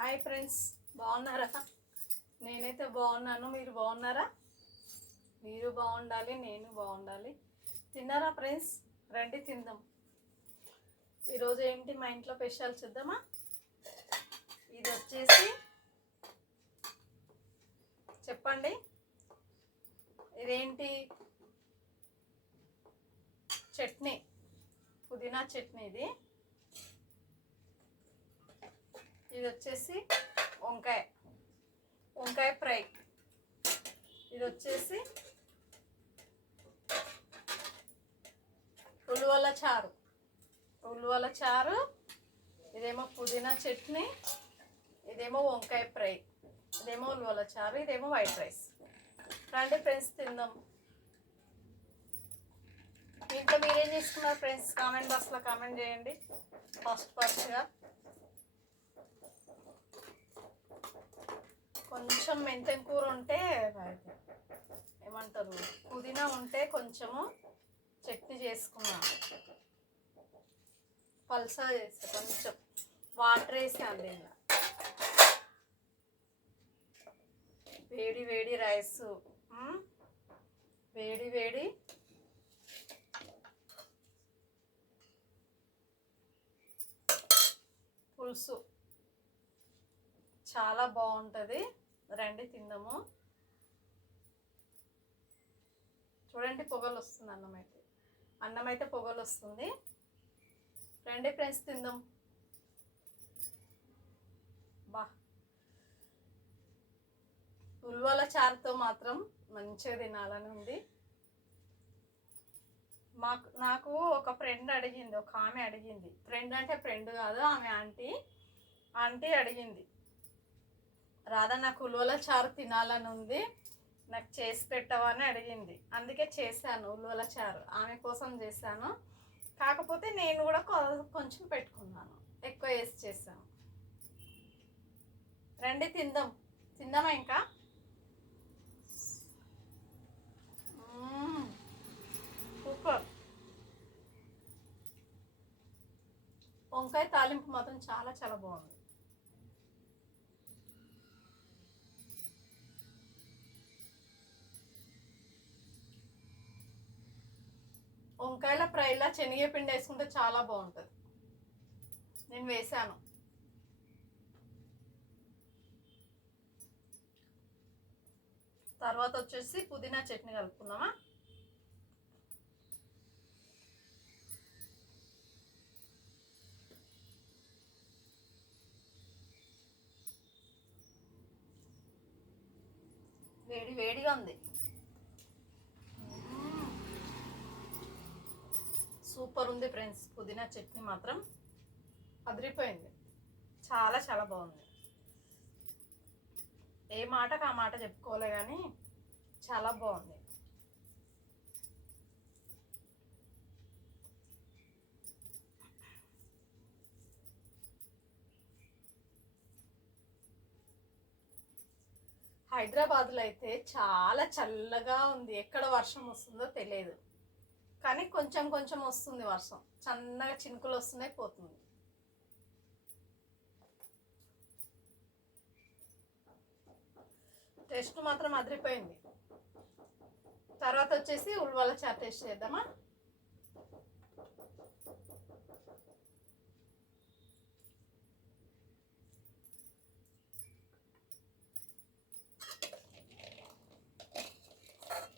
Hi friends, బాగున్నారా? నేనైతే బాగున్నాను. మీరు బాగున్నారా? మీరు బాగుండాలి, నేను బాగుండాలి. తిన్నారా ఫ్రెండ్స్? రండి తిందాం. ఈరోజు ఏంటి మా ఇంట్లో స్పెషల్ చూద్దామా? ఇది వచ్చేసి చెప్పండి, ఇదేంటి? చట్నీ, పుదీనా చట్నీ. ఇది వచ్చేసి వంకాయ ఫ్రై. ఇది వచ్చేసి ఉల్లివల చారు. ఇదేమో పుదీనా చట్నీ, ఇదేమో వంకాయ ఫ్రై, ఇదేమో ఉల్లివల చారు, ఇదేమో వైట్ రైస్. రండి ఫ్రెండ్స్ తిందాం. ఇంట్లో మీరేం చేసుకున్నారు ఫ్రెండ్స్? కామెంట్ బాక్స్లో కామెంట్ చేయండి. ఫస్ట్గా కొంచెం మెంతెం కూర ఉంటే, ఏమంటారు, పుదీనా ఉంటే కొంచెము చట్నీ చేసుకున్నాను. పల్సా చేస్తే కొంచెం వాటర్ వేసి అందులో వేడి వేడి రైసు, వేడి వేడి పులుసు, చాలా బాగుంటుంది. రండి తిందాము. చూడండి, పొగలు వస్తుంది. అన్నం అయితే పొగలు వస్తుంది. రండి ఫ్రెండ్స్ తిందాం. ఉల్లివల చారుతో మాత్రం మంచిగా తినాలని ఉంది. నాకు ఒక ఫ్రెండ్ అడిగింది, ఒక ఆమె అడిగింది. ఫ్రెండ్ అంటే ఫ్రెండ్ కాదు, ఆమె ఆంటీ అడిగింది, రాధా నాకు ఉల్లివల చారు తినాలని ఉంది, నాకు చేసి పెట్టవా అని అడిగింది. అందుకే చేశాను ఉల్లివల చారు, ఆమె కోసం చేశాను. కాకపోతే నేను కూడా కొంచెం పెట్టుకున్నాను, ఎక్కువ వేసి చేశాను. రండి తిందామా ఇంకా? సూపర్. వంకాయ తాలింపు మాత్రం చాలా చాలా బాగుంది. వంకాయల ఫ్రైలా శనగపిండి వేసుకుంటే చాలా బాగుంటుంది. నేను వేసాను. తర్వాత వచ్చేసి పుదీనా చట్నీ కలుపుకుందామా? వేడి వేడిగా ఉంది. సూపర్ ఉంది ఫ్రెండ్స్. పుదీనా చట్నీ మాత్రం అదిరిపోయింది. చాలా చాలా బాగుంది. ఏ మాటకు ఆ మాట చెప్పుకోలే కానీ చాలా బాగుంది. హైదరాబాద్లో అయితే చాలా చల్లగా ఉంది. ఎక్కడ వర్షం వస్తుందో తెలియదు, కానీ కొంచెం కొంచెం వస్తుంది వర్షం. చల్లగా చినుకులు వస్తున్నాయి, పోతుంది. టేస్ట్ మాత్రం అదిరిపోయింది. తర్వాత వచ్చేసి ఉల్లివల చారు టేస్ట్ చేద్దామా?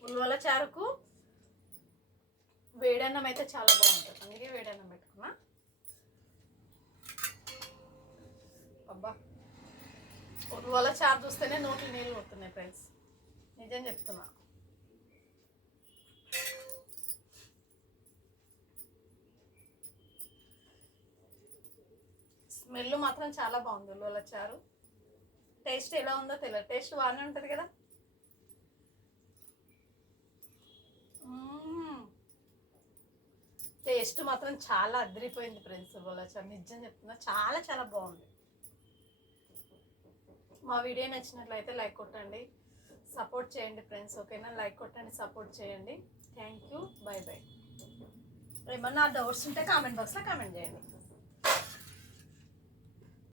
ఉల్లివల చారుకు వేడన్నం అయితే చాలా బాగుంటుంది. అందుకే వేడన్నం పెట్టుకున్నా. అబ్బా, ఉల్లివల చారు చూస్తేనే నోట్లు నీళ్ళు కొడుతున్నాయి ఫ్రెండ్స్, నిజం చెప్తున్నా. స్మెల్ మాత్రం చాలా బాగుంది. ఉల్లివల చారు టేస్ట్ ఎలా ఉందో తెలియదు. టేస్ట్ బాగానే ఉంటుంది కదా. టేస్ట్ మాత్రం చాలా అదిరిపోయింది ఫ్రెండ్స్. ఉల్లివల చారు నిజం చెప్తున్నా, చాలా చాలా బాగుంది. మా వీడియో నచ్చినట్లయితే లైక్ కొట్టండి, సపోర్ట్ చేయండి ఫ్రెండ్స్. ఓకేనా? లైక్ కొట్టండి, సపోర్ట్ చేయండి. Thank you. By by. ఏమన్నా డౌట్స్ ఉంటే కామెంట్ బాక్స్లో కామెంట్ చేయండి.